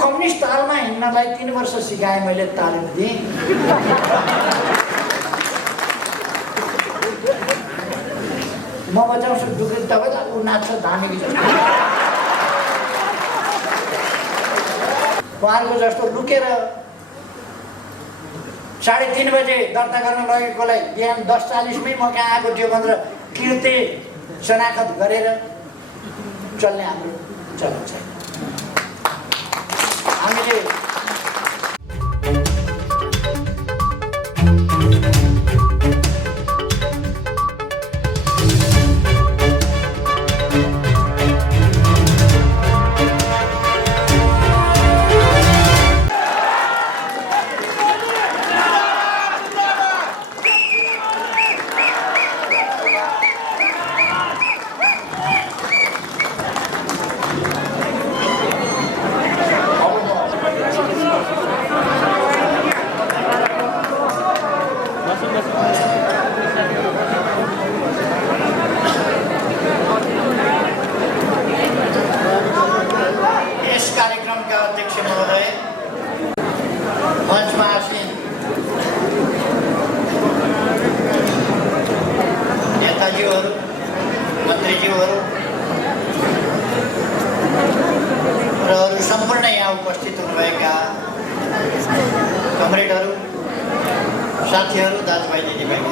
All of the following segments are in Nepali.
कम्युनिस्ट तालमा हिँड्नलाई 3 वर्ष सिकाएँ मैले, तालिम दिएँ। म बजाउँछु डुक्री, तपाईँ ऊ नाच्छ धामी गीत। उहाँहरूको जस्तो लुकेर 3:30 बजे दर्ता गर्न लगेकोलाई बिहान 10:40मै म कहाँ आएको थियो भनेर किर्ते शनाखत गरेर चल्ने हाम्रो चलन छैन। हामीले साथीहरू, दाजुभाइ दिदीबहिनी,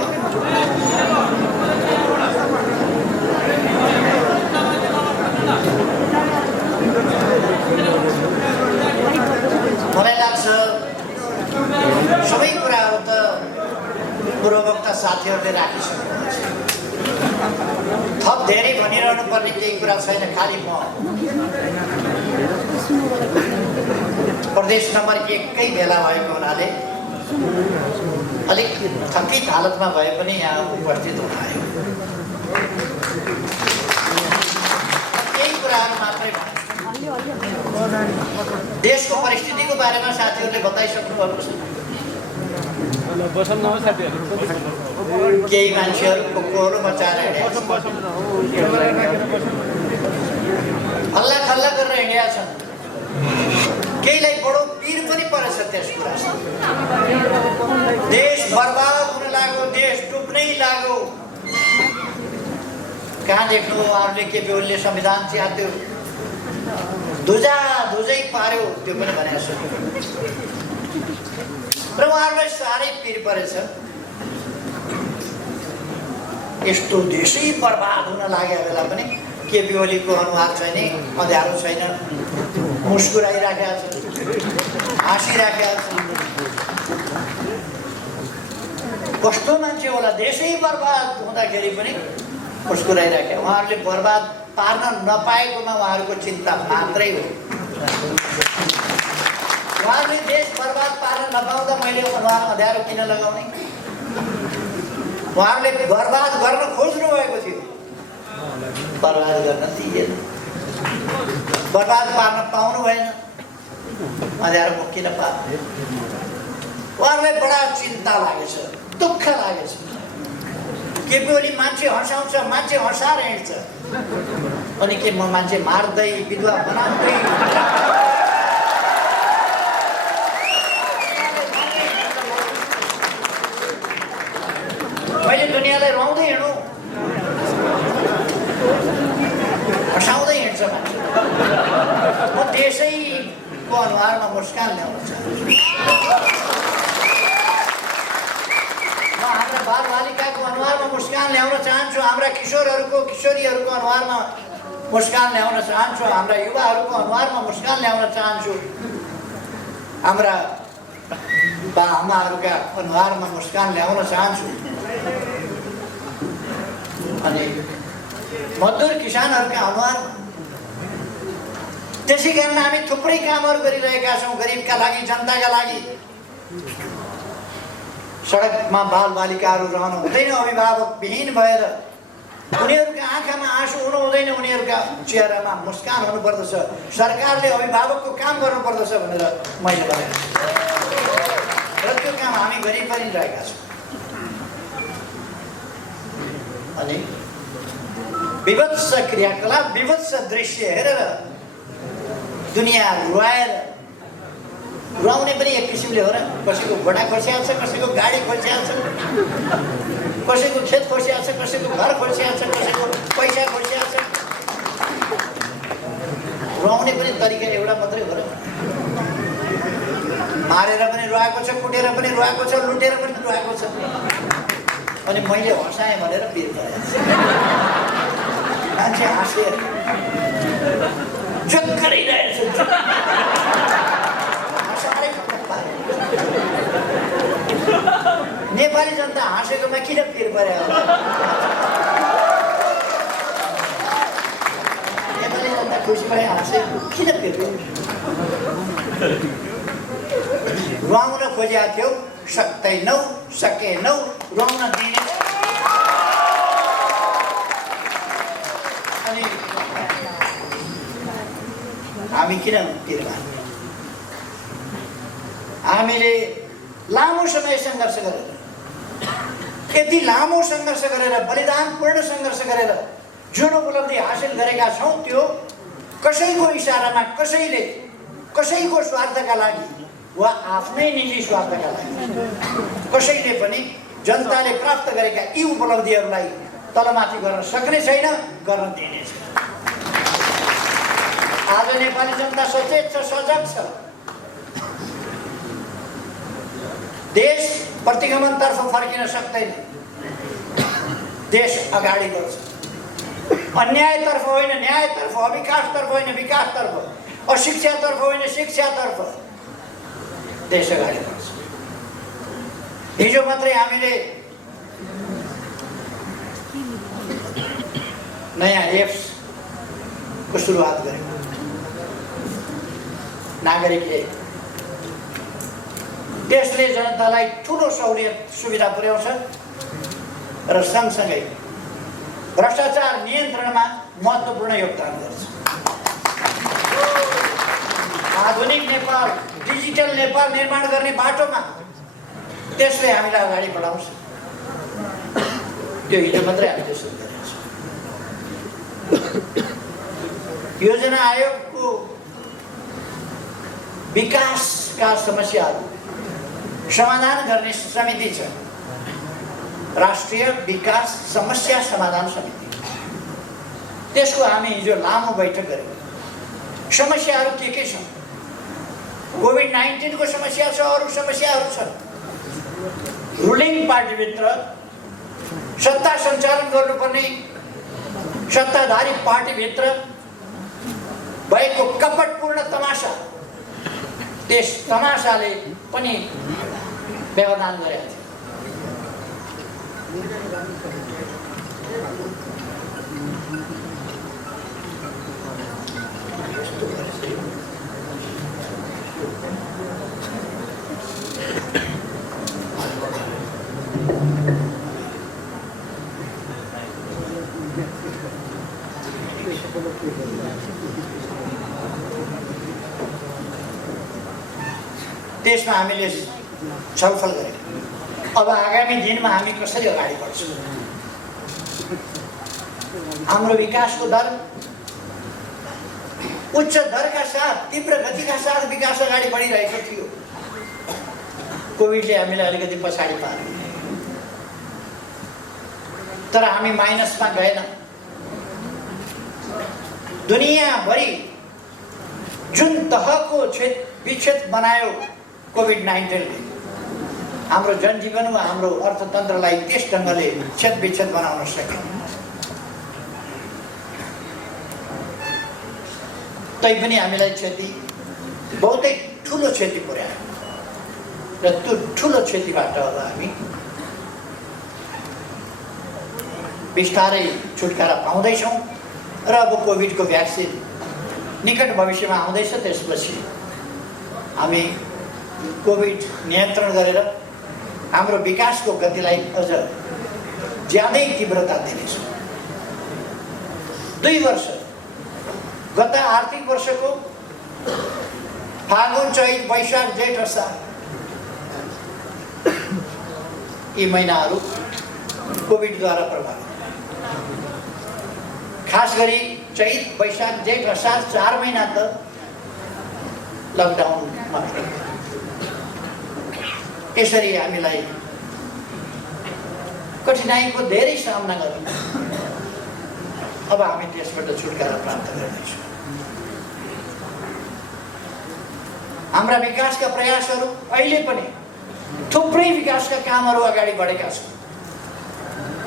मलाई लाग्छ सबै कुराहरू त पूर्ववक्ता साथीहरूले राखिसक्नुहुन्छ। थप धेरै भनिरहनु पर्ने केही कुरा छैन। खालि म प्रदेश नम्बर 1 कै बेला भएको हुनाले अलिक थकित हालतमा भए पनि यहाँ उपस्थित हुन आयो। केही कुराहरू मात्रै देशको परिस्थितिको बारेमा साथीहरूले बताइसक्नु भएको छ। केही मान्छेहरू कोकोहरू मचाएर हिँडेका छन्, हल्ला खल्ला गरेर हिँडेका छन्। केहीलाई बडो पीर पनि परेछ त्यस कुरा। देश बर्बाद हुन लाग्यो, देश डुब्नै लाग्यो। कहाँ देख्नु उहाँहरूले केपी ओलीले संविधान च्यात्यो, धुजै पार्यो, त्यो पनि भनेको छ। र उहाँहरूलाई साह्रै पीर परेछ। यस्तो देशै बर्बाद हुन लागेको बेला पनि केपी ओलीको अनुहार छैन, अँध्यारो छैन, मुस्कुराइराखेका छन्, हाँसिराखेका छन्। कस्तो मान्छे होला, देशै बर्बाद हुँदाखेरि पनि मुस्कुराइराखे। उहाँहरूले बर्बाद पार्न नपाएकोमा उहाँहरूको चिन्ता मात्रै हो। उहाँहरूले देश बर्बाद पार्न नपाउँदा मैले अनुहार अँध्यारो किन लगाउने? उहाँहरूले बर्बाद गर्न खोज्नु भएको थियो, बर्बाद गर्न दिएन। बर्बाद पार्न पाउनु भएन, अँध्यारो म किन पार्नु? उहाँहरूलाई बडा चिन्ता लागेछ, दुःख लागेछ। केपी ओली मान्छे हँसाउँछ, मान्छे हँसाएर हिँड्छ, अनि के म मान्छे मार्दै विधवा बनाउँदै मैले दुनियाँलाई रुवाउँदै हिँडौँ? हँसाउँदै हिँड्छ मान्छे। म देशैको अनुहारमा मुस्कान ल्याउन चाहन्छु। म हाम्रा बालबालिकाको अनुहारमा मुस्कान ल्याउन चाहन्छु, हाम्रा किशोरीहरूको अनुहारमा मुस्कान ल्याउन चाहन्छु, हाम्रा युवाहरूको अनुहारमा मुस्कान ल्याउन चाहन्छु, हाम्रा बाआमाहरूका अनुहारमा मुस्कान ल्याउन चाहन्छु। अनि मजदुर किसानहरूका अनुहार। त्यसै कारण हामी थुप्रै कामहरू गरिरहेका छौँ गरिबका लागि, जनताका लागि। सडकमा बालबालिकाहरू रहनु हुँदैन अभिभावक विहीन भएर। उनीहरूका आँखामा आँसु हुनु हुँदैन, उनीहरूका चेहरामा मुस्कान हुनुपर्दछ। सरकारले अभिभावकको काम गर्नुपर्दछ भनेर मैले भनेको छु, र त्यो काम हामी गरि पनि रहेका छौँ। अनि विभत्स क्रियाकलाप, विभत्स दृश्य हेरेर दुनियाँ रुवाएर रुवाउने पनि एक किसिमले हो र। कसैको घोडा खोसिहाल्छ, कसैको गाडी खोसिहाल्छ, कसैको खेत खोसिहाल्छ, कसैको घर खोसिहाल्छ, कसैको पैसा खोसिहाल्छ। रुवाउने पनि तरिका एउटा मात्रै हो र। मारेर पनि रुवाएको छ, कुटेर पनि रुवाएको छ, लुटेर पनि रुवाएको छ। अनि मैले हँसाएँ भनेर पिर गरेँ। मान्छे हाँसेर जक्करै रहेछ। नेपाली जनता हाँसेकोमा किन पिर परे होला? नेपाली जनता खुसी भए हाँसे किन पिर परे? रुवाउन खोजेका थियौ, सक्दैनौ, सकेनौ, रुवाउन दिने। अनि हामी किन पिर मान्ने? हामीले लामो समय सङ्घर्ष गरेर, यति लामो सङ्घर्ष गरेर, बलिदानपूर्ण सङ्घर्ष गरेर जुन उपलब्धि हासिल गरेका छौँ, त्यो कसैको इसारामा, कसैले कसैको स्वार्थका लागि वा आफ्नै निजी स्वार्थका लागि कसैले पनि जनताले प्राप्त गरेका यी उपलब्धिहरूलाई तलमाथि गर्न सक्ने छैन, गर्न दिने छैन। आज नेपाली जनता सचेत छ, सजग छ। देश प्रतिगमनतर्फ फर्किन सक्दैन। देश अगाडि बढ्छ। अन्यायतर्फ होइन न्यायतर्फ, अविकासतर्फ होइन विकासतर्फ, अशिक्षातर्फ होइन शिक्षातर्फ देश अगाडि बढ्छ। हिजो मात्रै हामीले नयाँ एप्सको सुरुवात गर्यौँ। नागरिकले त्यसले जनतालाई ठुलो सहुलियत सुविधा पुर्याउँछ र सँगसँगै भ्रष्टाचार नियन्त्रणमा महत्त्वपूर्ण योगदान गर्छ। आधुनिक नेपाल, डिजिटल नेपाल निर्माण गर्ने बाटोमा त्यसले हामीलाई अगाडि बढाउँछ। त्यो हिजो मात्रै हामीले सुरु गरेको छ। योजना आयोगको विकासका समस्याहरू समाधान गर्ने समिति छ, राष्ट्रिय विकास समस्या समाधान समिति। त्यसको हामी हिजो लामो बैठक गर्यौँ। समस्याहरू के छन्? कोभिड-19 को समस्या छ, अरू समस्याहरू छन्। रुलिङ पार्टीभित्र सत्ता सञ्चालन गर्नुपर्ने सत्ताधारी पार्टीभित्र भएको कपटपूर्ण तमासा, त्यस तमासाले पनि व्यवधान गरेको थियो। त्यसमा हामीले छलफल गरेका। अब आगामी दिनमा हामी कसरी अगाडि बढ्छौँ? हाम्रो विकासको दर उच्च दरका साथ, तीव्र गतिका साथ विकास अगाडि बढिरहेको थियो। कोभिडले हामीलाई अलिकति पछाडि पार्यो, तर हामी माइनसमा गएन। दुनियाँभरि जुन तहको विक्षेप बनायो कोभिड-19ले, हाम्रो जनजीवन वा हाम्रो अर्थतन्त्रलाई त्यस ढङ्गले क्षत बनाउन सक्यो। तैपनि हामीलाई क्षति, बहुतै ठुलो क्षति पुर्यायो र त्यो ठुलो क्षतिबाट अब हामी बिस्तारै छुटकारा पाउँदैछौँ र अब कोभिडको भ्याक्सिन निकट भविष्यमा आउँदैछ। त्यसपछि हामी कोभिड नियन्त्रण गरेर हाम्रो विकासको गतिलाई अझ ज्यादै तीव्रता दिनेछौँ। 2 वर्ष, गत आर्थिक वर्षको फागुन, चैत, वैशाख, जेठ, असार यी महिनाहरू कोभिडद्वारा प्रभावित। खास गरी चैत, वैशाख, जेठ, असार 4 महिना त लकडाउनमा यसरी हामीलाई कठिनाइको धेरै सामना गर्नु। अब हामी त्यसबाट छुटकारा प्राप्त गर्दैछौँ। हाम्रा विकासका प्रयासहरू अहिले पनि थुप्रै विकासका कामहरू अगाडि बढेका छन्।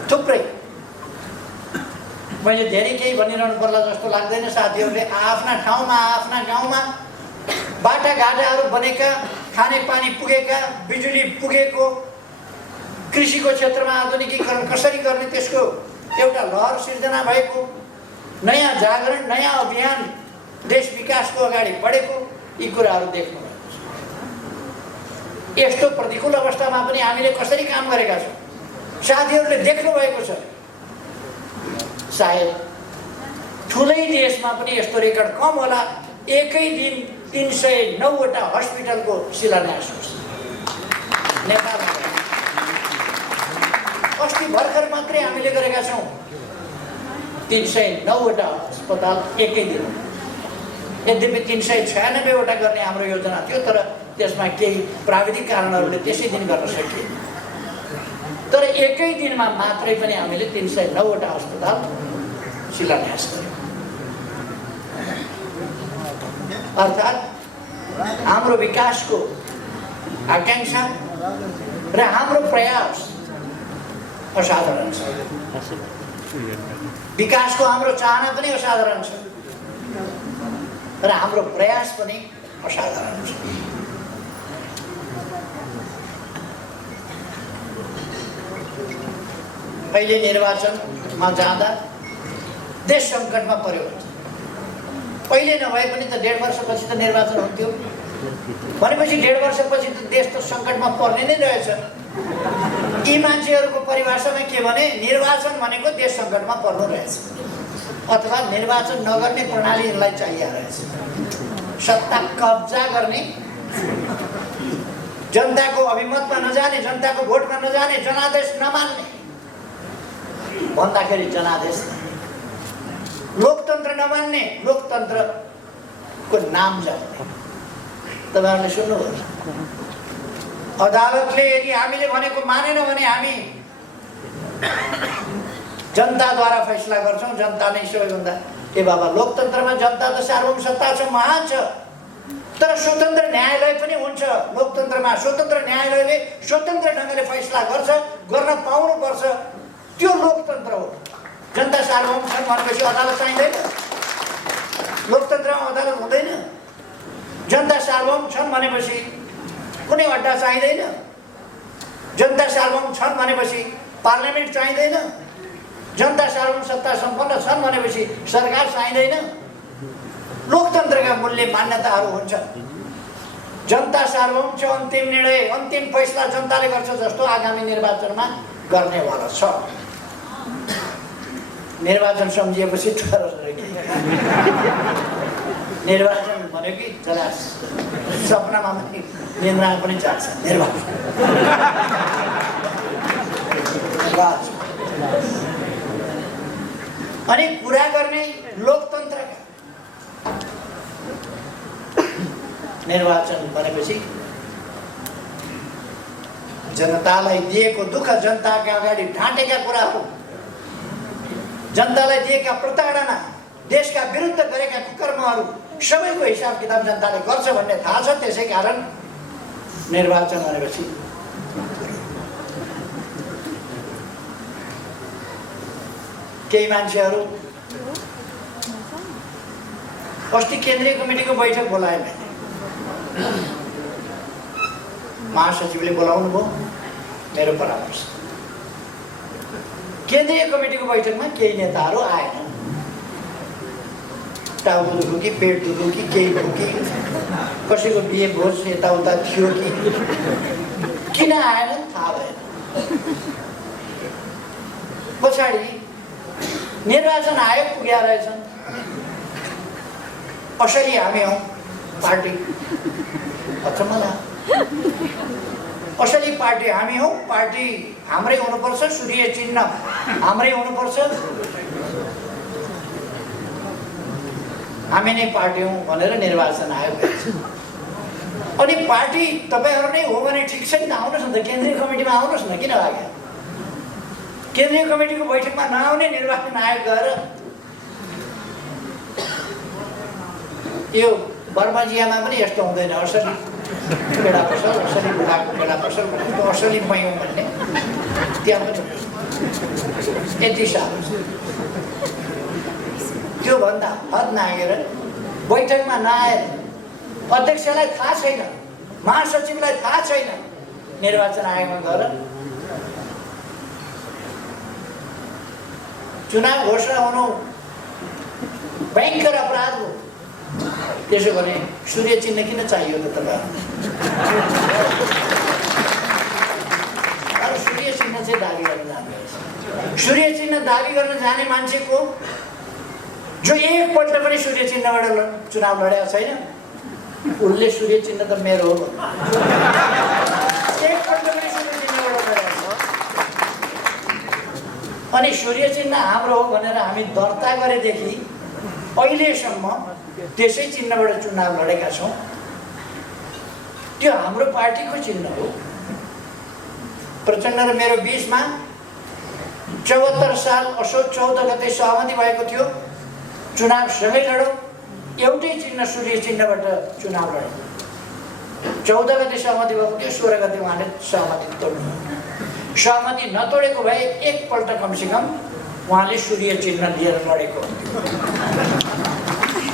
थुप्रै, मैले धेरै केही भनिरहनु पर्ला जस्तो लाग्दैन। साथीहरूले आफ्ना ठाउँमा आफ्ना गाउँमा बाटाघाटाहरू बनेका, खानेपानी पुगेका, बिजुली पुगेको, कृषिको क्षेत्रमा आधुनिकीकरण कसरी गर्ने त्यसको एउटा लहर सिर्जना भएको, नयाँ जागरण, नयाँ अभियान देश विकासको अगाडि बढेको, यी कुराहरू देख्नु भएको छ। यस्तो प्रतिकूल अवस्थामा पनि हामीले कसरी काम गरेका छौँ साथीहरूले देख्नु भएको छ। सायद ठुलै देशमा पनि यस्तो रेकर्ड कम होला। एकै दिन 309 वटा हस्पिटलको शिलान्यास हुन्छ नेपालमा। अस्ति भर्खर मात्रै हामीले गरेका छौँ 309 वटा अस्पताल एकै दिन। यद्यपि 396 वटा गर्ने हाम्रो योजना थियो, तर त्यसमा केही प्राविधिक कारणहरूले त्यसै दिन गर्न सकिएन। तर एकै दिनमा मात्रै पनि हामीले 309 वटा अस्पताल शिलान्यास गर्यौँ। अर्थात् हाम्रो विकासको आकांक्षा र हाम्रो प्रयास असाधारण छ। विकासको हाम्रो चाहना पनि असाधारण छ र हाम्रो प्रयास पनि असाधारण छ। अहिले निर्वाचनमा जाँदा देश सङ्कटमा पर्यो। पहिले नभए पनि त 1.5 वर्षपछि त निर्वाचन हुन्थ्यो। भनेपछि 1.5 वर्षपछि त देश त सङ्कटमा पर्ने नै रहेछ। यी मान्छेहरूको परिभाषामा के भने निर्वाचन भनेको देश सङ्कटमा पर्नु रहेछ, अथवा निर्वाचन नगर्ने प्रणाली यिनलाई चाहिएको रहेछ। सत्ता कब्जा गर्ने, जनताको अभिमतमा नजाने, जनताको भोटमा नजाने, जनादेश नमान्ने, भन्दाखेरि जनादेश, लोकतन्त्र नमान्ने, लोकतन्त्रको नाम जान्ने। तपाईँहरूले सुन्नुभयो, अदालतले यदि हामीले भनेको मानेन भने हामी जनताद्वारा फैसला गर्छौँ। जनता नै सबैभन्दा, ए बाबा, लोकतन्त्रमा जनता त सार्वभौम सत्ता छ, महान छ, तर स्वतन्त्र न्यायालय पनि हुन्छ। लोकतन्त्रमा स्वतन्त्र न्यायालयले स्वतन्त्र ढङ्गले फैसला गर्छ, गर्न पाउनुपर्छ। त्यो लोकतन्त्र हो। जनता सार्वभौम छन् भनेपछि अदालत चाहिँदैन? लोकतन्त्रमा अदालत हुँदैन? जनता सार्वभौम छन् भनेपछि कुनै अड्डा चाहिँदैन? जनता सार्वभौम छन् भनेपछि पार्लियामेन्ट चाहिँदैन? जनता सार्वभौम सत्ता सम्पन्न छन् भनेपछि सरकार चाहिँदैन? लोकतन्त्रका मूल्य मान्यताहरू हुन्छ। जनता सार्वभौम छ, अन्तिम निर्णय, अन्तिम फैसला जनताले गर्छ जस्तो आगामी निर्वाचनमा गर्नेवाला छ। निर्वाचन सम्झिएपछि निर्वाचन भन्यो कि जरा सपनामा पनि निन्द्रामा पनि जान्छ निर्वाचन। अनि कुरा गर्ने लोकतन्त्रका निर्वाचन भनेपछि जनतालाई दिएको दुःख, जनताका अगाडि ढाँटेका कुराहरू, जनतालाई दिएका प्रताडना, देशका विरुद्ध गरेका कुकर्महरू सबैको हिसाब किताब जनताले गर्छ भन्ने थाहा छ। त्यसै कारण निर्वाचन भनेपछि केही मान्छेहरू अस्ति केन्द्रीय कमिटीको बैठक बोलाए, महासचिवले बोलाउनु भयो, मेरो परामर्श। केन्द्रीय कमिटीको बैठकमा केही नेताहरू आएनन्। टाउको दुख्यो कि पेट दुख्यो कि केही भयो कि कसैको बिहे भोज यताउता थियो कि किन आएनन् थाहा भएन। पछाडि निर्वाचन आयोग पुग्या रहेछन्। असली हामी हौँ पार्टी, अचम्म लाग्यो। असली पार्टी हामी हौँ, पार्टी हाम्रै हुनुपर्छ, सूर्य चिन्ह हाम्रै हुनुपर्छ, हामी नै पार्टी हौँ भनेर निर्वाचन आयोग अनि पार्टी तपाईहरु नै हो भने ठिक छ नि, आउनुस् न त केन्द्रीय कमिटीमा आउनुस् न, किन लाग्यो? केन्द्रीय कमिटीको बैठकमा नआउने निर्वाचन आयोग गएर यो बर्माजियामा पनि यस्तो हुँदैन, असली केडा पसल, असली बुढाको केडा पसल भनेको असली मयौँ भन्ने त्यहाँ पनि यति साह्रो छ। त्योभन्दा हद नागेर बैठकमा नआएर, अध्यक्षलाई थाहा छैन, महासचिवलाई थाहा छैन, निर्वाचन आयोगमा गएर चुनाव घोषणा हुनु भयङ्कर अपराध हो। त्यसो भने सूर्य चिन्ह किन चाहियो त तपाईहरुलाई? अरू सूर्य चिन्ह चाहिँ दाबी गर्न जाँदैछ। सूर्य चिन्ह दाबी गर्न जाने मान्छेको जो एकपल्ट पनि सूर्य चिन्हबाट चुनाव लडेको छैन, उसले सूर्य चिन्ह त मेरो हो, एकपल्ट पनि सूर्य चिन्हबाट लडेको। अनि सूर्य चिन्ह हाम्रो हो भनेर हामी दर्ता गरेदेखि अहिलेसम्म त्यसै चिन्हबाट चुनाव लडेका छौँ। त्यो हाम्रो पार्टीको चिन्ह हो। प्रचण्ड र मेरो बीचमा 74 साल असोज 14 गते सहमति भएको थियो, चुनाव सँगै लडौँ, एउटै चिन्ह सूर्य चिन्हबाट चुनाव लडौँ। 14 गते सहमति भएको थियो, 16 गते उहाँले सहमति तोड्नु। सहमति नतोडेको भए एकपल्ट कमसेकम उहाँले सूर्य चिन्ह लिएर लडेको।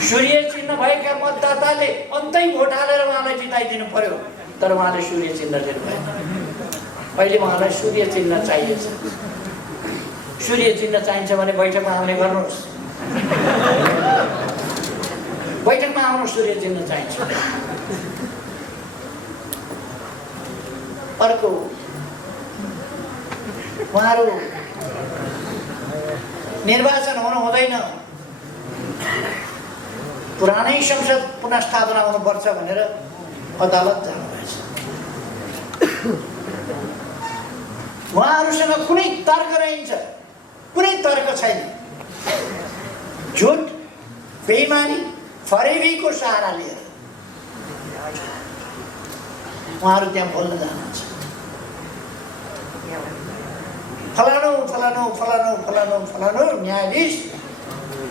सूर्य चिन्ह भएका मतदाताले अन्तै भोट हालेर उहाँलाई जिताइदिनु पर्यो, तर उहाँले सूर्य चिन्ह लिनु भएन। अहिले उहाँलाई सूर्य चिन्ह चाहिएछ। सूर्य चिन्ह चाहिन्छ भने बैठकमा आउने गर्नुहोस्, बैठकमा आउनु। सूर्य चिन्ह चाहिन्छ। अर्को, उहाँहरू निर्वाचन हुनु हुँदैन, पुरानै संसद पुनर्स्थापना हुनुपर्छ भनेर अदालत जानुभएछ। उहाँहरूसँग कुनै तर्क रहन्छ, कुनै तर्क छैन। झुट, बेइमानी, फरेबीको सहारा लिएर उहाँहरू त्यहाँ बोल्न जानुहुन्छ। फलानु फलानु फलानु फलानु फलानु न्यायाधीश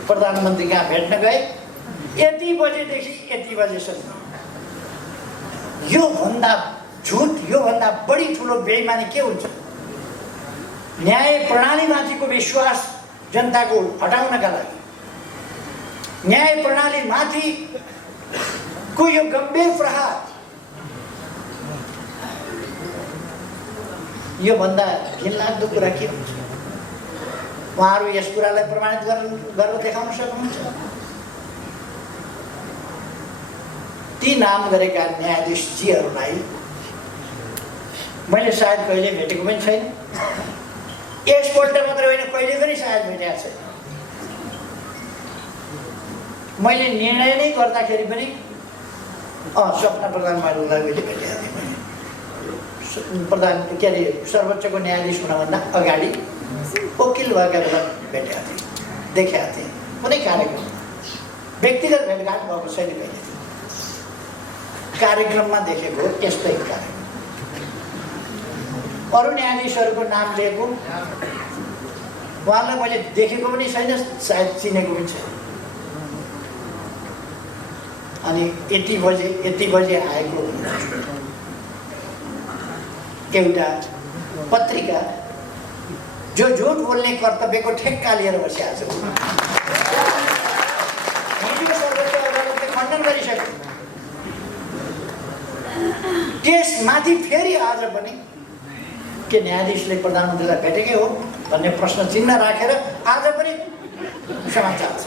प्रधानमन्त्री कहाँ भेट्न गए, यति बजेदेखि यति बजेसम्म। यो भन्दा झुट, यो भन्दा बढी ठुलो बेइमानी के हुन्छ? न्याय प्रणालीमाथिको विश्वास जनताको हटाउनका लागि, न्याय प्रणालीमाथिको यो गम्भीर प्रहार, यो भन्दा घिनलाग्दो कुरा के हुन्छ? उहाँहरू यस कुरालाई प्रमाणित गरेर देखाउन सक्नुहुन्छ? ती नाम गरेका न्यायाधीशजीहरूलाई मैले सायद कहिले भेटेको पनि छैन। यसपल्ट मात्रै होइन, कहिले पनि सायद भेटेको छैन। मैले निर्णय नै गर्दाखेरि पनि स्वप्न प्रधानलाई मैले भेटेको थिएँ। प्रधान के अरे सर्वोच्चको न्यायाधीश हुनभन्दा अगाडि वकिल भएका बेला भेटेका थिएँ, देखेका थिएँ। कुनै कार्यक्रम व्यक्तिगत भेटघाट भएको छैन, कहिले कार्यक्रममा देखेको यस्तै कार्यक्रम। अरू न्यायाधीशहरूको नाम लिएको उहाँलाई मैले देखेको पनि छैन, सायद चिनेको पनि छैन। अनि यति बजे आएको एउटा पत्रिका जो झुट बोल्ने कर्तव्यको ठेक्का लिएर बसिरहेको छ। सर्वोच्च अदालतले खण्डन गरिसक्यो। त्यसमाथि फेरि आज पनि के न्यायाधीशले प्रधानमन्त्रीलाई भेटेकै हो भन्ने प्रश्न चिन्ह राखेर आज पनि समाचार छ।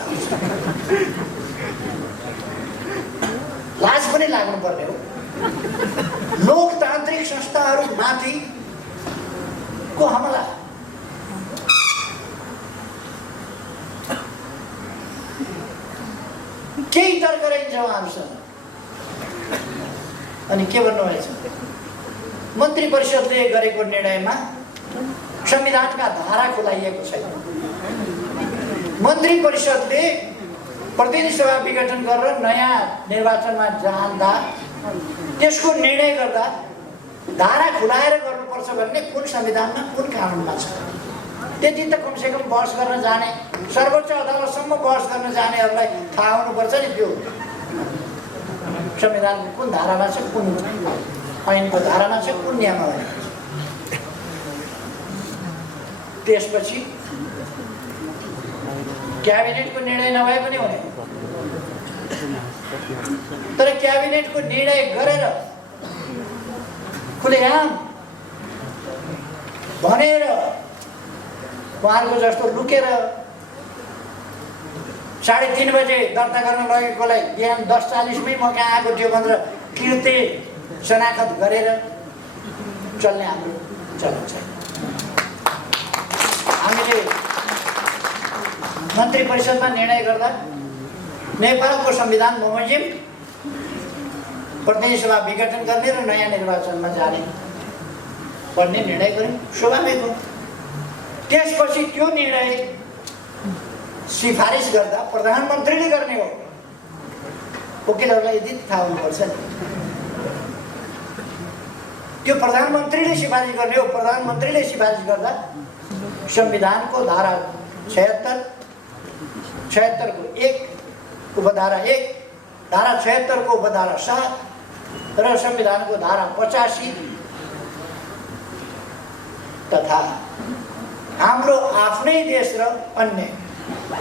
लाज पनि लाग्नुपर्ने हो। लोकतान्त्रिक संस्थाहरूमाथि को हमला, केही तर्क रहन्छ उहाँहरूसँग। अनि के भन्नुभएछ? मन्त्री परिषदले गरेको निर्णयमा संविधानका धारा खुलाइएको छैन। मन्त्री परिषदले प्रतिनिधि सभा विघटन गरेर नयाँ निर्वाचनमा जाँदा त्यसको निर्णय गर्दा धारा खुलाएर गर्नुपर्छ भन्ने कुन संविधानमा कुन कानुनमा छ? त्यति त कमसेकम बहस गर्न जाने, सर्वोच्च अदालतसम्म बहस गर्न जानेहरूलाई थाहा हुनुपर्छ नि त्यो संविधानको कुन धारामा छ, कुन ऐनको धारामा छ, कुन नियमावली छ। त्यसपछि क्याबिनेटको निर्णय नभए पनि हुने, तर क्याबिनेटको निर्णय गरेर खुलेआम भनेर उहाँहरूको जस्तो लुकेर 3:30 बजे दर्ता गर्न लगेकोलाई बिहान 10:40 मै म कहाँ आएको थियो भनेर किर्ते शनाखत गरेर चल्ने हाम्रो चलन छ। हामीले मन्त्री परिषदमा निर्णय गर्दा नेपालको संविधान बमोजिम प्रतिनिधि सभा विघटन गर्ने र नयाँ निर्वाचनमा जाने भन्ने निर्णय गर्यौँ, स्वाभाविक हो। त्यसपछि त्यो निर्णय सिफारिस गर्दा प्रधानमन्त्रीले गर्ने हो। वकिलहरूलाई यदि थाहा हुनुपर्छ नि, त्यो प्रधानमन्त्रीले सिफारिस गर्ने हो। प्रधानमन्त्रीले सिफारिस गर्दा संविधानको धारा 76 को 1 उपधारा 1, धारा 76 को उपधारा 7 र संविधानको धारा 85 तथा हाम्रो आफ्नै देश र अन्य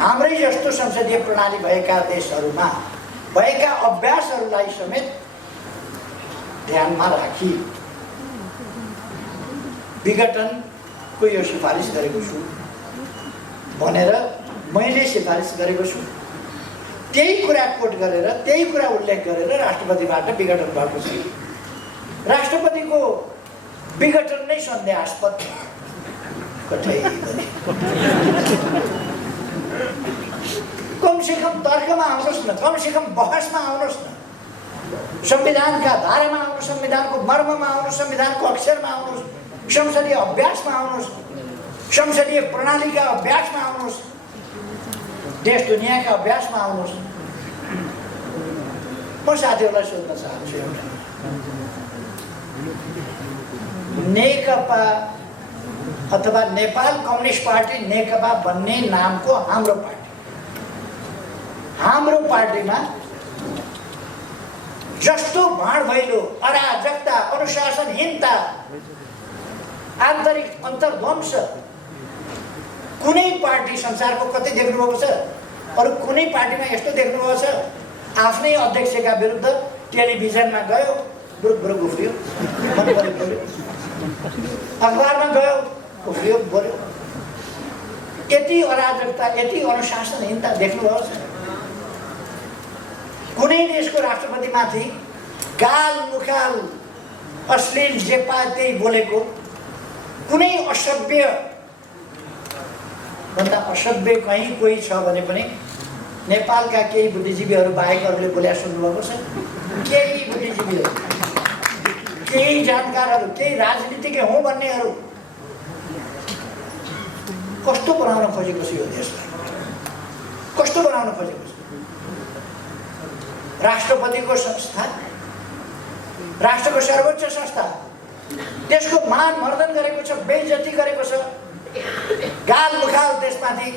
हाम्रै जस्तो संसदीय प्रणाली भएका देशहरूमा भएका अभ्यासहरूलाई समेत ध्यानमा राखी विघटनको यो सिफारिस गरेको छु भनेर मैले सिफारिस गरेको छु। त्यही कुरा कोट गरेर, त्यही कुरा उल्लेख गरेर राष्ट्रपतिबाट विघटन भएको छ। राष्ट्रपतिको विघटन नै सन्देहास्पद कमसेकम तर्कमा आउनुहोस् न, कमसेकम बहसमा आउनुहोस् न, संविधानका धारामा आउनुहोस्, संविधानको मर्ममा आउनुहोस्, संविधानको अक्षरमा आउनुहोस्, संसदीय अभ्यासमा आउनुहोस्, संसदीय प्रणालीका अभ्यासमा आउनुहोस्, देश दुनियाँका अभ्यासमा आउनुहोस्। म साथीहरूलाई सोध्न चाहन्छु एउटा, नेकपा अथवा नेपाल कम्युनिस्ट पार्टी नेकपा भन्ने नामको हाम्रो पार्टीमा जस्तो भाँडभैलो, अराजकता, अनुशासनहीनता, आन्तरिक अन्तर्ध्वंस कुनै पार्टी संसारको कतै देख्नुभएको छ? अरू कुनै पार्टीमा यस्तो देख्नुभएको छ? आफ्नै अध्यक्षका विरुद्ध टेलिभिजनमा गयो, बुरुक उफ्रियो, मन पऱ्यो बोल्यो, अखबारमा गयो उफ्रियो बोल्यो। यति अराजकता, यति अनुशासनहीनता देख्नुभएको छ? कुनै देशको राष्ट्रपतिमाथि गाल मुखाल अश्लील जे पाए त्यही बोलेको, कुनै असभ्य भन्दा असभ्य कहीँ कोही छ भने पनि नेपालका केही बुद्धिजीवीहरू बाहेक अरूले बोल्या सुन्नुभएको छ? केही बुद्धिजीवीहरू, केही जानकारहरू, केही राजनीतिज्ञ हौँ भन्नेहरू कस्तो बनाउन खोजेको छ यो देशलाई? कस्तो बनाउन खोजेको छ? राष्ट्रपतिको संस्था, राष्ट्रको सर्वोच्च संस्था, त्यसको मान मर्दन गरेको छ, बेइज्जती गरेको छ, गाल मुखाल त्यसमाथि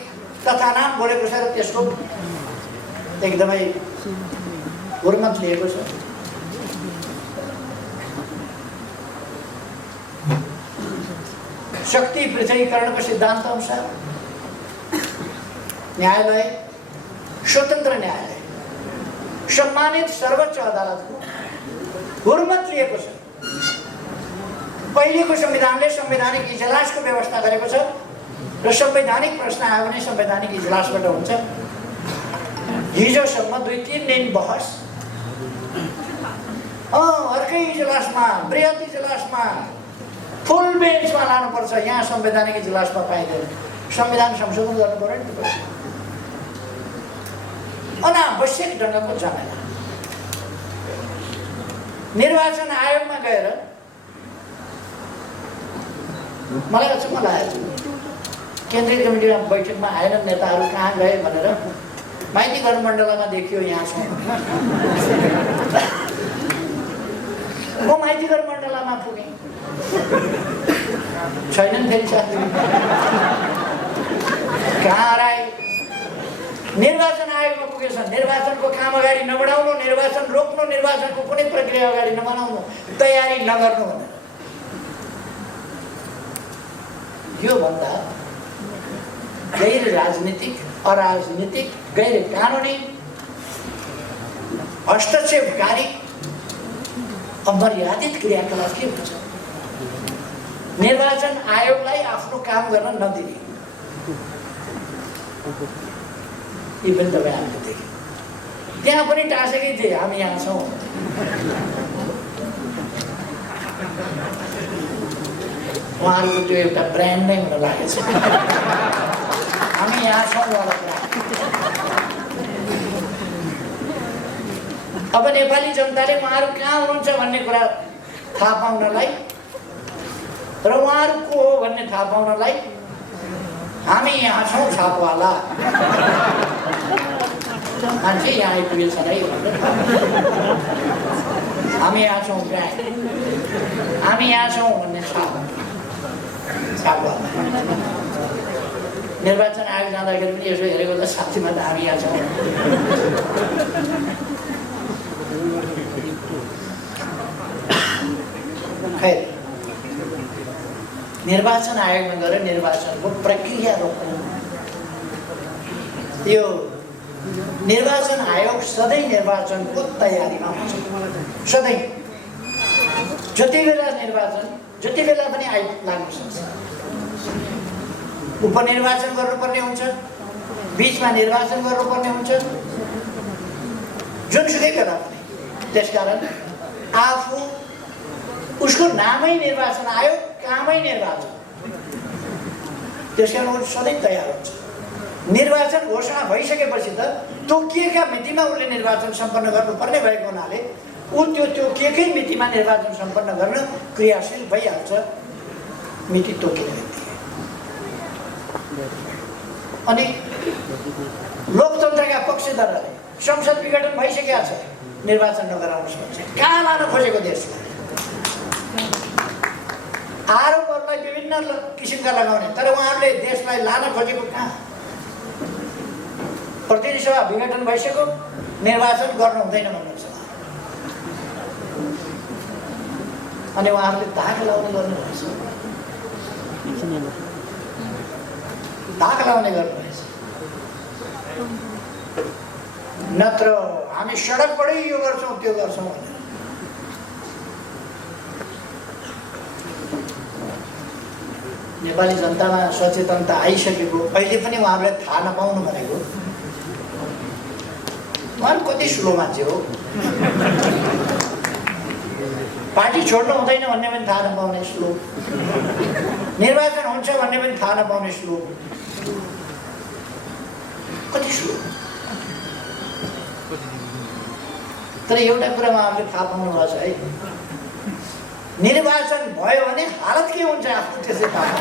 तथा नाम बोलेको छ र त्यसको एकदमै हुर्मत लिएको छ। शक्ति पृथकीकरणको सिद्धान्त अनुसार न्यायालय स्वतन्त्र न्यायालय, सम्मानित सर्वोच्च अदालतको हुर्मत लिएको छ। पहिलेको संविधानले संवैधानिक इजलासको व्यवस्था गरेको छ र संवैधानिक प्रश्न आयो भने संवैधानिक इजलासबाट हुन्छ। हिजोसम्म 2-3 दिन बहस, अर्कै इजलासमा, बृहत इजलासमा, फुल बेन्चमा लानुपर्छ, यहाँ संवैधानिक इजलासमा पाइँदैन। संविधान संशोधन गर्नु पर्यो नि। अनावश्यक ढङ्गको झमेला। निर्वाचन आयोगमा गएर मलाई अचम्म लाग्यो, केन्द्रीय कमिटीमा बैठकमा आएनन् नेताहरू, कहाँ गए भनेर माइती गणमण्डलमा देखियो यहाँ छ। नगर मण्डलमा पुगे छैनन् फेरि साथी कहाँ हराए निर्वाचन आयोगमा पुगेछ निर्वाचनको काम अगाडि नबढाउनु निर्वाचन रोक्नु निर्वाचनको कुनै प्रक्रिया अगाडि नबनाउनु तयारी नगर्नु भनेर यो भन्दा गैर राजनीतिक अराजनीतिक गैर कानुनी हस्तक्षेपकारी अमर्यादित क्रियाकलाप के हुन्छ निर्वाचन आयोगलाई आफ्नो काम गर्न नदिने यी पनि तपाईँ हामीले देख्यौँ त्यहाँ पनि टाँसेकै थिए हामी यहाँ छौँ उहाँहरूको त्यो एउटा ब्रान्ड नै हुन लागेको छ हामी यहाँ छौँ वाला ब्रान्ड अब नेपाली जनताले उहाँहरू कहाँ हुनुहुन्छ भन्ने कुरा थाहा पाउनलाई र उहाँहरू को हो भन्ने थाहा पाउनलाई हामी यहाँ छौँ छापवाला मान्छे यहाँ आइपुगेछ है भनेर हामी यहाँ छौँ ब्रान्ड हामी यहाँ छौँ भन्ने छापवाला निर्वाचन आयोग जाँदाखेरि पनि यसो हेरेको त साथीमा त हामी यहाँ छौँ खैर निर्वाचन आयोगमा गएर निर्वाचनको प्रक्रिया रोक्नु यो निर्वाचन आयोग सधैँ निर्वाचनको तयारीमा हुन्छ सधैँ जति बेला निर्वाचन जति बेला पनि लाग्न सक्छ उपनिर्वाचन गर्नुपर्ने हुन्छ बीचमा निर्वाचन गर्नुपर्ने हुन्छ जुनसुकै बेला पनि त्यसकारण आफू उसको नामै निर्वाचन आयोग कामै निर्वाचन त्यसकारण ऊ सधैँ तयार हुन्छ निर्वाचन घोषणा भइसकेपछि त तोकिएका मितिमा उसले निर्वाचन सम्पन्न गर्नुपर्ने भएको हुनाले ऊ त्यो तोकिएकै मितिमा निर्वाचन सम्पन्न गर्न क्रियाशील भइहाल्छ मिति तोकिने बित्तिकै अनि लोकतन्त्रका पक्षधरहरूले संसद विघटन भइसकेका छ निर्वाचन नगराउनुहोस् भन्छ कहाँ लान खोजेको देशलाई आरोपहरूलाई विभिन्न किसिमका लगाउने तर उहाँहरूले देशलाई लान खोजेको कहाँ प्रतिनिधि सभा विघटन भइसक्यो निर्वाचन गर्नु हुँदैन भन्नुहुन्छ अनि उहाँहरूले धाक लाउने गर्नुभएछ धाक लाउने गर्नुभएछ नत्र हामी सडकबाटै यो गर्छौँ त्यो गर्छौँ भनेर नेपाली जनतामा सचेतनता आइसकेको अहिले पनि उहाँहरूलाई थाहा नपाउनु भनेको उहाँहरू कति स्लो मान्छे हो पार्टी छोड्नु हुँदैन भन्ने पनि थाहा नपाउने स्लो निर्वाचन हुन्छ भन्ने पनि थाहा नपाउने स्लो कति स्लो तर एउटा कुरा उहाँहरूले थाहा पाउनु भएको छ है निर्वाचन भयो भने हालत के हुन्छ आफ्नो त्यसै थाहा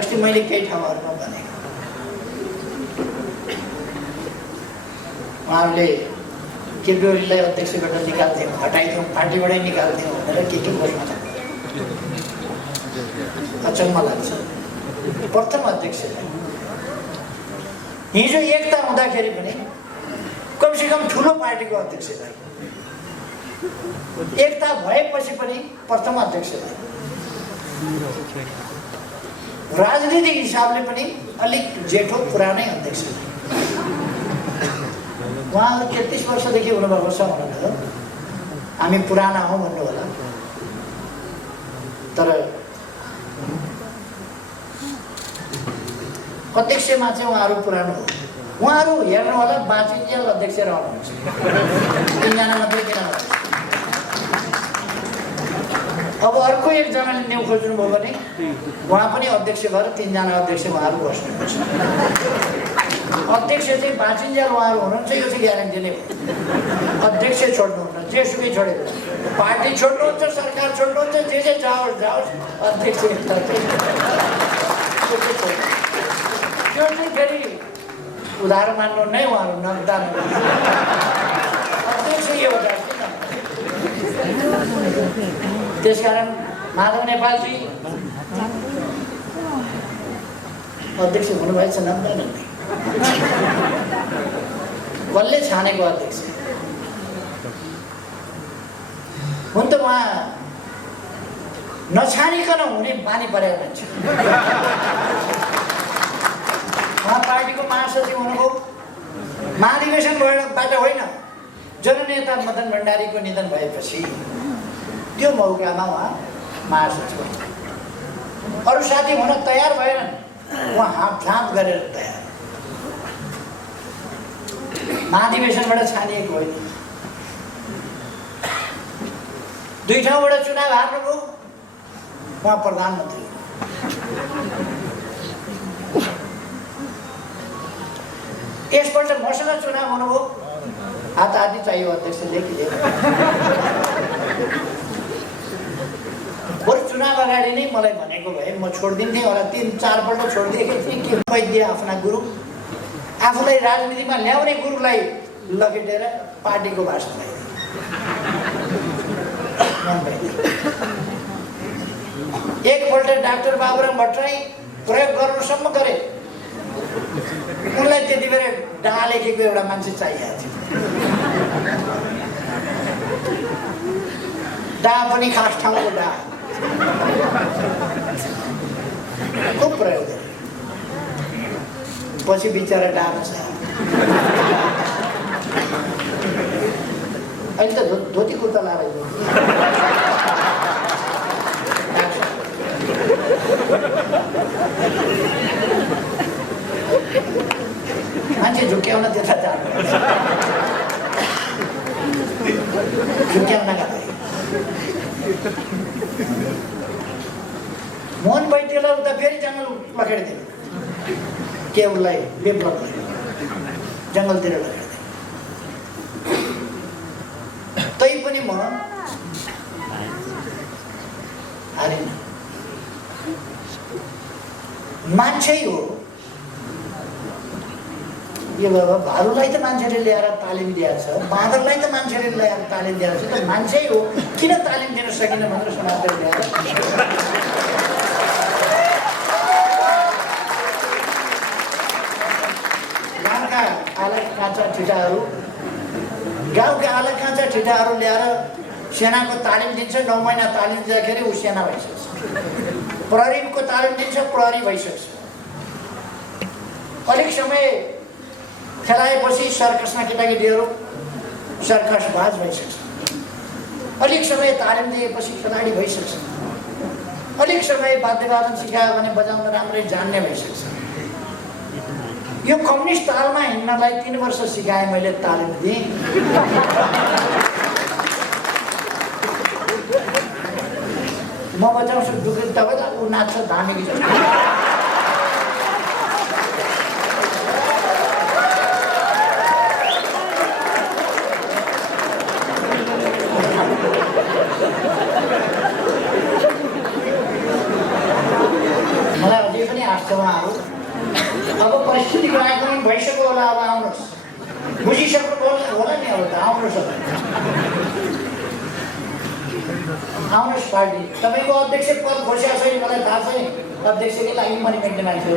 अस्ति मैले केही ठाउँहरूमा भनेको उहाँहरूले केपी ओलीलाई अध्यक्षबाट निकाल्थ्यौँ हटाइदिउँ पार्टीबाटै निकाल्थ्यौँ भनेर के घोषणा गर्नु अचम्म लाग्छ प्रथम अध्यक्षलाई हिजो एकता हुँदाखेरि पनि कमसेकम ठुलो पार्टीको अध्यक्षलाई एकता भएपछि पनि प्रथम अध्यक्षलाई राजनीतिक हिसाबले पनि अलिक जेठो पुरानै अध्यक्षलाई उहाँहरू 33 वर्षदेखि हुनुभएको छ भन्नु हामी पुराना हौँ भन्नु होला तर अध्यक्षमा चाहिँ उहाँहरू पुरानो हो उहाँहरू हेर्नु होला बाँचिन्जेल अध्यक्ष रहनुहुन्छ 3 जना मात्रै किन अब अर्को एकजनाले न्यु खोज्नुभयो भने उहाँ पनि अध्यक्ष भएर 3 जना अध्यक्ष उहाँहरू बस्नुहुन्छ अध्यक्ष चाहिँ बाँचिन्जेल उहाँहरू हुनुहुन्छ यो चाहिँ ग्यारेन्टी नै हो अध्यक्ष छोड्नुहुन्न जेसुकै छोडेको पार्टी छोड्नुहुन्छ सरकार छोड्नुहुन्छ जे जाओस् अध्यक्ष त्यो चाहिँ फेरि उधारो मान्नु नै उहाँहरू नगदा अध्यक्ष यो हो त्यसकारण माधव नेपालजी अध्यक्ष हुनुभएछ नम्दा नै कसले छानेको अध्यक्ष हुन त उहाँ नछानिकन हुने बानी परेको मान्छे उहाँ पार्टीको महासचिव हुनुभयो महाधिवेशनबाट होइन जननेता मदन भण्डारीको निधन भएपछि त्यो मौकामा उहाँ महासचिव अरू साथी हुन तयार भएनन् उहाँ हातझाँप गरेर तयार महाधिवेशनबाट छानिएको होइन 2 ठाउँबाट चुनाव हार्नुभयो उहाँ प्रधानमन्त्री यसपल्ट मसँग चुनाव हुनुभयो हात आदि चाहियो अध्यक्षले लेखिदियो बरु चुनाव अगाडि नै मलाई भनेको भए म छोडिदिन्थेँ होला 3-4 पल्ट छोडिदिएकै थिएँ के वैद्य आफ्ना गुरु आफूलाई राजनीतिमा ल्याउने गुरुलाई लखेटेर पार्टीको भाषण एकपल्ट डाक्टर बाबुराम भट्टराई प्रयोग गर्नुसम्म गरे उनलाई त्यति बेला डा लेखेको एउटा मान्छे चाहिएको थियो डा पनि खास ठाउँको डा खुब प्रयोग गरे पछि बिचरा डा छ अहिले त धोती कुर्ता लाएर मान्छे झुक्याउन त्यता जानु झुक्याउनका लागि मोहन बैठेलाई उता फेरि जङ्गल लखेडिदिनु के उसलाई विप्लव जङ्गलतिर लखेडिदिनु तै पनि म हालिन मान्छे हो यो बाबा भालुलाई त मान्छेले ल्याएर तालिम दिएको छ बाँदरलाई त मान्छेले ल्याएर तालिम दिएको छ त मान्छे हो किन तालिम दिन सकिन भनेर समाजले ल्याएर गाउँका आला काँचा ठिटाहरू गाउँका आला काँचा ठिटाहरू ल्याएर सेनाको तालिम दिन्छ 9 महिना तालिम दिँदाखेरि ऊ सेना भइसक्छ प्रहरीको तालिम दिन्छ प्रहरी भइसक्छ अलिक समय खेलाएपछि सर्कसमा केटाकेटीहरू सर्कस बाज भइसक्छ अलिक समय तालिम दिएपछि खेलाडी भइसक्छ अलिक समय वाद्यवादन सिकायो भने बजाउन राम्रै जान्ने भइसक्छ यो कम्युनिस्ट तालमा हिँड्नलाई 3 वर्ष सिकाएँ मैले तालिम दिएँ म बजाउँछु दुख्री तपाईँ ऊ नाच्छ धामी जस्तो मलाई अझै पनि आश छ उहाँहरू अब परिस्थितिको आकलन भइसक्यो होला अब आउनुहोस् बुझिसक्नु होला नि अब त आउनुहोस् आउनुहोस् पार्टी तपाईँको अध्यक्ष पद घोषिया छैन मलाई थाहा छैन अध्यक्षकै लागि मनी मेट्ने मान्छे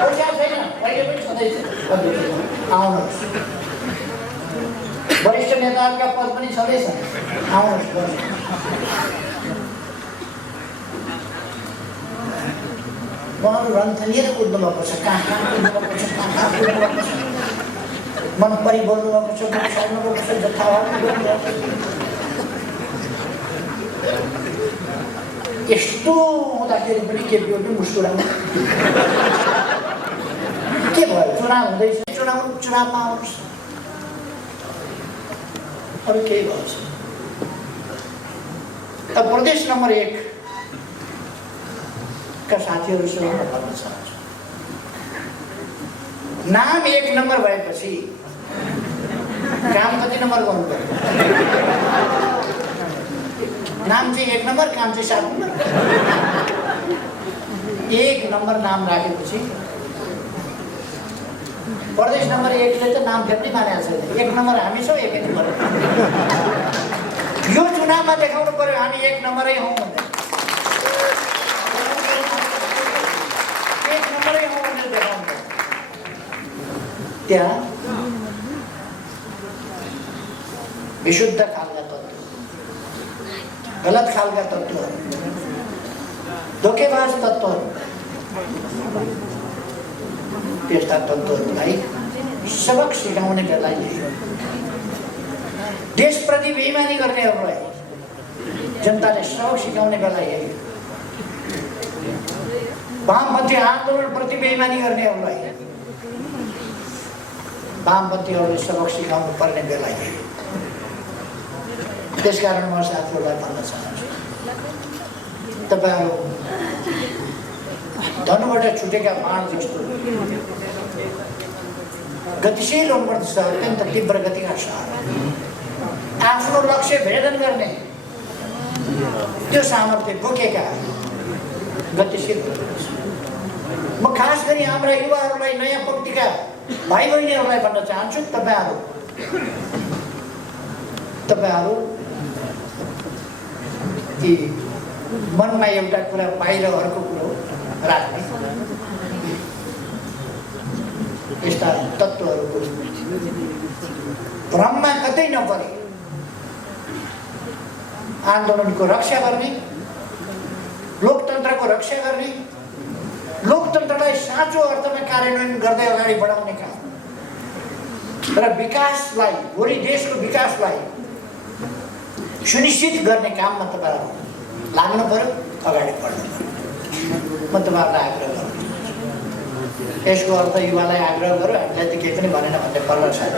घोषिया छैन अहिले पनि छँदैछ अध्यक्ष आउनुहोस् वरिष्ठ नेताहरूका पद पनि छँदैछ आउनुहोस् उहाँहरू रन थलिएर कुद्नुभएको छ कहाँ कुद्नुभएको छ कहाँ कुद्नुभएको छ मन परि बोल्नुभएको छ सर्नुभएको छ जथाभावी यस्तो हुँदाखेरि पनि केपी ओली मुस्कुराउनु के भयो चुनाव हुँदैछ चुनावमा आउनुहोस् अरू केही भएको छ अब प्रदेश नम्बर 1 का साथीहरूसँग म भन्न चाहन्छु नाम 1 नम्बर भएपछि काम कति नम्बर गर्नु पर्यो नाम चाहिँ 1 नम्बर काम चाहिँ 7 नम्बर 1 नम्बर नाम राखेपछि प्रदेश नम्बर 1 ले त नाम फेर्नै मानेको छैन। 1 नम्बर हामी छौँ, 1 नम्बर यो चुनावमा देखाउनु पर्यो हामी 1 नम्बरै हौँ भनेर। 1 नम्बरै हौँ भनेर देखाउनु पर्यो। त्यहाँ विशुद्ध खालका तत्त्व, गलत खालका तत्त्वहरू, धोकेबाज तत्त्वहरू, त्यस्ता तत्त्वहरूलाई सबक सिकाउने बेला देशप्रति बेइमानी गर्नेहरूलाई जनताले सबक सिकाउने बेला यही। वामपन्थी आन्दोलनप्रति बेइमानी गर्नेहरूलाई वामपन्थीहरूले सबक सिकाउनु पर्ने बेला यही। त्यसकारण म साथीहरूलाई भन्न चाहन्छु, तपाईहरु धनुबाट छुटेका बाण जस्तो गतिशील हुनुपर्दछ, अत्यन्त तीव्र गतिका साथ आफ्नो लक्ष्य भेदन गर्ने त्यो सामर्थ्य बोकेका गतिशील हुनुपर्दछ। म खास गरी हाम्रा युवाहरूलाई, नयाँ पक्तिका भाइ बहिनीहरूलाई भन्न चाहन्छु, तपाईहरु कि मनमा एउटा कुरा बाहिर अर्को कुरो राख्ने यस्ता तत्त्वहरूको भ्रममा कतै नपरे आन्दोलनको रक्षा गर्ने, लोकतन्त्रको रक्षा गर्ने, लोकतन्त्रलाई साँचो अर्थमा कार्यान्वयन गर्दै अगाडि बढाउने काम र विकासलाई, भोलि देशको विकासलाई सुनिश्चित गर्ने काममा तपाईहरु लाग्नु पर्यो, अगाडि बढ्नु पर्यो। म तपाईहरुलाई आग्रह गर्छु। यसको अर्थ युवालाई आग्रह गरौँ, हामीलाई त केही पनि भनेन भन्ने पर्व छैन।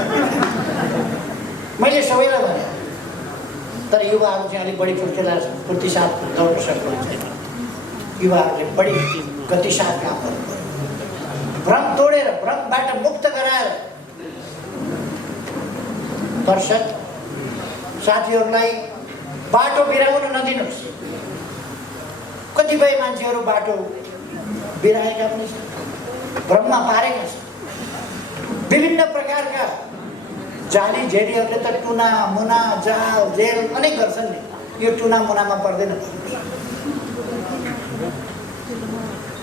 मैले सबैलाई भने, तर युवाहरू चाहिँ अलिक बढी फुर्ती साथ दौड्न सक्नुहुन्छ। युवाहरूले बढी गति साथ काम गर्नु पर्यो। भ्रम तोडेर, भ्रमबाट मुक्त गराएर दर्शक साथीहरूलाई बाटो बिराउन नदिनुहोस्। कतिपय मान्छेहरू बाटो बिराएका पनि छन्, भ्रममा पारेका छन्। विभिन्न प्रकारका जाली झेरीहरूले त टुना मुना जाल जेल अनेक गर्छन् नि, यो टुना मुनामा पर्दैन।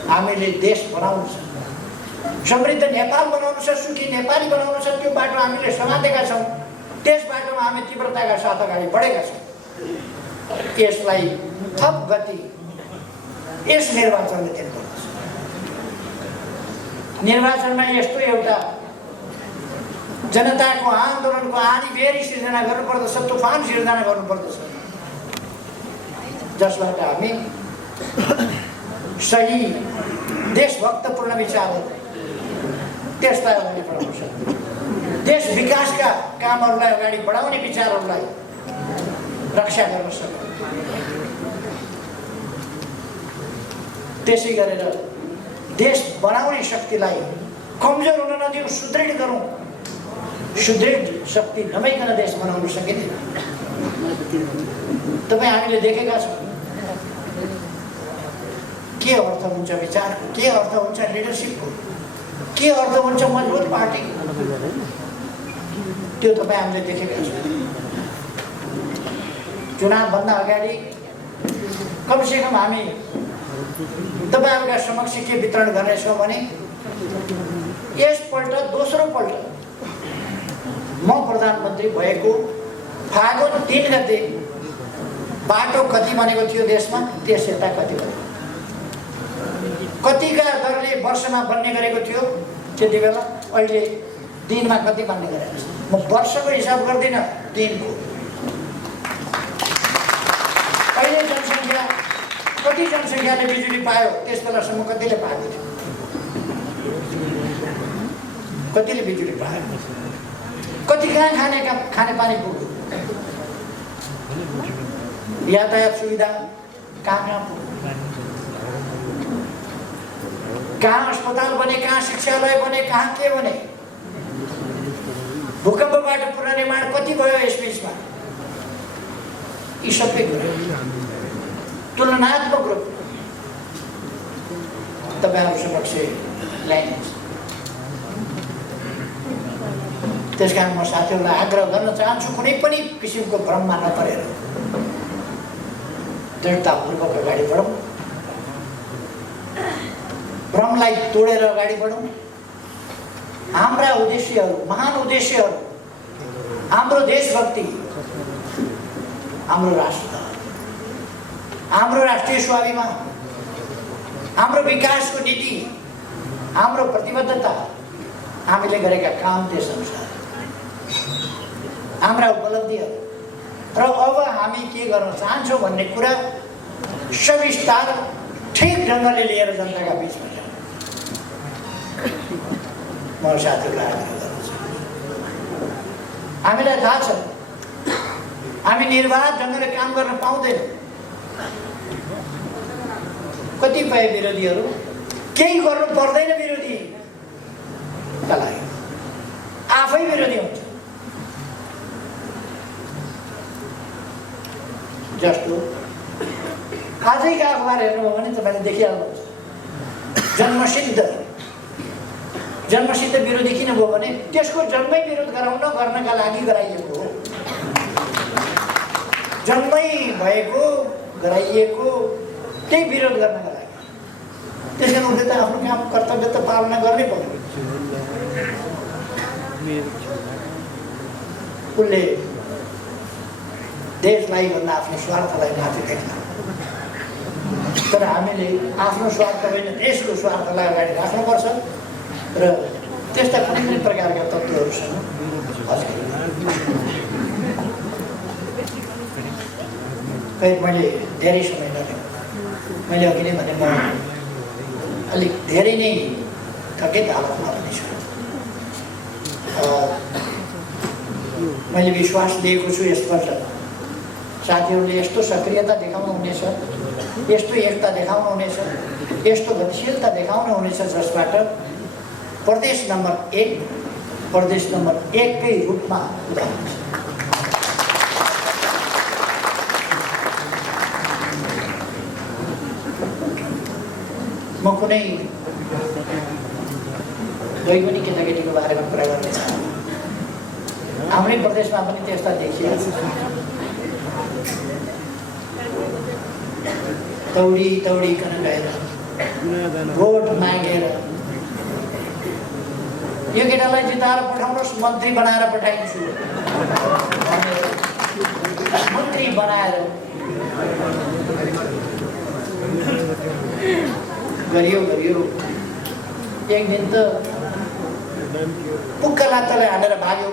हामीले देश बनाउनु छ, समृद्ध नेपाल बनाउनु छ, सुखी नेपाली बनाउनु छ, त्यो बाटो हामीले समातेका छौँ। त्यस बाटोमा हामी तीव्रताका साथ अगाडि बढेका छौँ। यसलाई थप गति यस निर्वाचनले दिनुपर्छ। निर्वाचनमा यस्तो एउटा जनताको आन्दोलनको आँधी बेरी सिर्जना गर्नुपर्दछ, तुफान सिर्जना गर्नुपर्दछ, जसबाट हामी सही देशभक्तपूर्ण विचारहरू त्यसलाई अगाडि बढाउन सक्छौँ। देश विकासका कामहरूलाई अगाडि बढाउने विचारहरूलाई रक्षा गर्न सक्छौँ। त्यसै गरेर देश बनाउने शक्तिलाई कमजोर हुन नदिउँ, सुदृढ गरौँ। सुदृढ शक्ति नभइकन देश बनाउन सकिँदैन। तपाईँ हामीले देखेका छौँ के अर्थ हुन्छ विचार, के अर्थ हुन्छ लिडरसिपको, के अर्थ हुन्छ मजबुत पार्टीको, त्यो तपाईँ हामीले देखेका छौँ। चुनावभन्दा अगाडि कमसेकम हामी तपाईहरुका समक्ष के वितरण गर्नेछौँ भने यसपल्ट दोस्रो पल्ट म प्रधानमन्त्री भएको फागुन 3 गते बाटो कति बनेको थियो देशमा, त्यस यता कति बन्यो, कतिका दरले वर्षमा बन्ने गरेको थियो त्यति बेला, अहिले दिनमा कति बन्ने गरेको छ। म वर्षको हिसाब गर्दिनँ, दिनको। अहिले जनसङ्ख्या कति जनसङ्ख्याले बिजुली पायो त्यस बेलासम्म कतिले पाएको थियो, कतिले बिजुली पायो, कति कहाँ खानेपानी पुग्यो, यातायात सुविधा कहाँ पुग्यो, कहाँ अस्पताल बने, कहाँ शिक्षालय बने, कहाँ के बने, भूकम्पबाट पुनर्निर्माण कति भयो यस बीचमा। यी सबै कुरा तुलनात्मक रूप तपाईहरु समक्ष ल्याइन्छ। त्यसकारण म साथीहरूलाई आग्रह गर्न चाहन्छु, कुनै पनि किसिमको भ्रममा नपरेर दृढतापूर्वक अगाडि बढौँ, भ्रमलाई तोडेर अगाडि बढौँ। हाम्रा उद्देश्यहरू, महान उद्देश्यहरू, हाम्रो देशभक्ति, हाम्रो राष्ट्र, हाम्रो राष्ट्रिय स्वाभिमान, हाम्रो विकासको नीति, हाम्रो प्रतिबद्धता, हामीले गरेका काम त्यसअनुसार, हाम्रा उपलब्धिहरू र अब हामी के गर्न चाहन्छौँ भन्ने कुरा सविस्तार ठिक ढङ्गले लिएर जनताका बिचमा जाउँ। म साथीहरूलाई आग्रह गर्न चाहन्छु। हामीलाई थाहा छ हामी निर्वाध ढङ्गले काम गर्न पाउँदैनौँ। कतिपय विरोधीहरू केही गर्नु पर्दैन विरोधीका लागि, आफै विरोधी हुन्छ। जस्तो आजैका अखबार हेर्नुभयो भने तपाईँले देखिहाल्नुहुन्छ, जन्मसिद्ध विरोधी किन भयो भने त्यसको जन्मै विरोध गर्नका लागि गराइएको हो। जन्मै भएको गराइएको त्यही विरोध गर्नका लागि। त्यसकारण उसले त आफ्नो काम कर्तव्य त पालना गर्नै पर्यो। उसले देशलाई भन्दा आफ्नो स्वार्थलाई माथि राख्छ। तर हामीले आफ्नो स्वार्थ होइन देशको स्वार्थलाई अगाडि राख्नुपर्छ र त्यस्ता कुनै पनि प्रकारका तत्त्वहरूसँग मैले धेरै समय नलिएँ। मैले अघि नै भने म अलिक धेरै नै थकित हालतमा पनि छु। मैले विश्वास दिएको छु यसपल्ट साथीहरूले यस्तो सक्रियता देखाउनुहुनेछ, यस्तो एकता देखाउनुहुनेछ, यस्तो गतिशीलता देखाउनुहुनेछ जसबाट प्रदेश नम्बर 1 कै रूपमा उदाहरण। म कुनै दैवनी केटाकेटीको बारेमा कुरा गर्ने चाहन्छु। हाम्रै प्रदेशमा पनि त्यस्ता देखिएको छ। दौडिकन गएर भोट मागेर यो केटालाई जिताएर पठाउनुहोस्, मन्त्री बनाएर पठाइदिन्छु, मन्त्री बनाएर गरियो। एक दिन त पुक्का लात्ताले हालेर भाग्यो।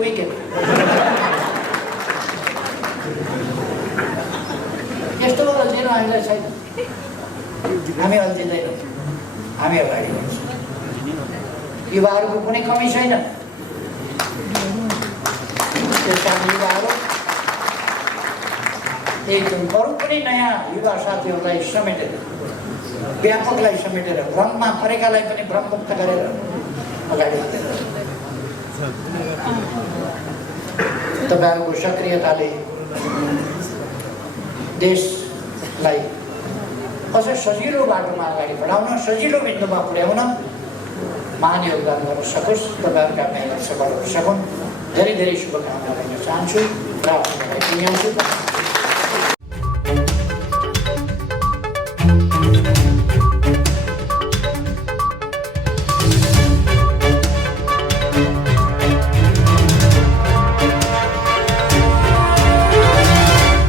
विकेट यस्तो अल्झिनु हामीलाई छैन। हामी अल्झिँदैनौँ, हामी अगाडि बढ्छौँ। युवाहरूको कुनै कमी छैन। त्यसकारण युवाहरू एकदम अरू पनि नयाँ युवा साथीहरूलाई समेटेर, व्यापकलाई समेटेर, भ्रममा परेकालाई पनि भ्रममुक्त गरेर अगाडि बढेर तपाईँहरूको सक्रियताले देशलाई अझ सजिलो बाटोमा अगाडि बढाउन, सजिलो बिन्दुमा पुर्याउन महान योगदान गर्न सकोस्, तपाईँहरूका मेहनत सफल हुन सकुन्। धेरै धेरै शुभकामना दिन चाहन्छु र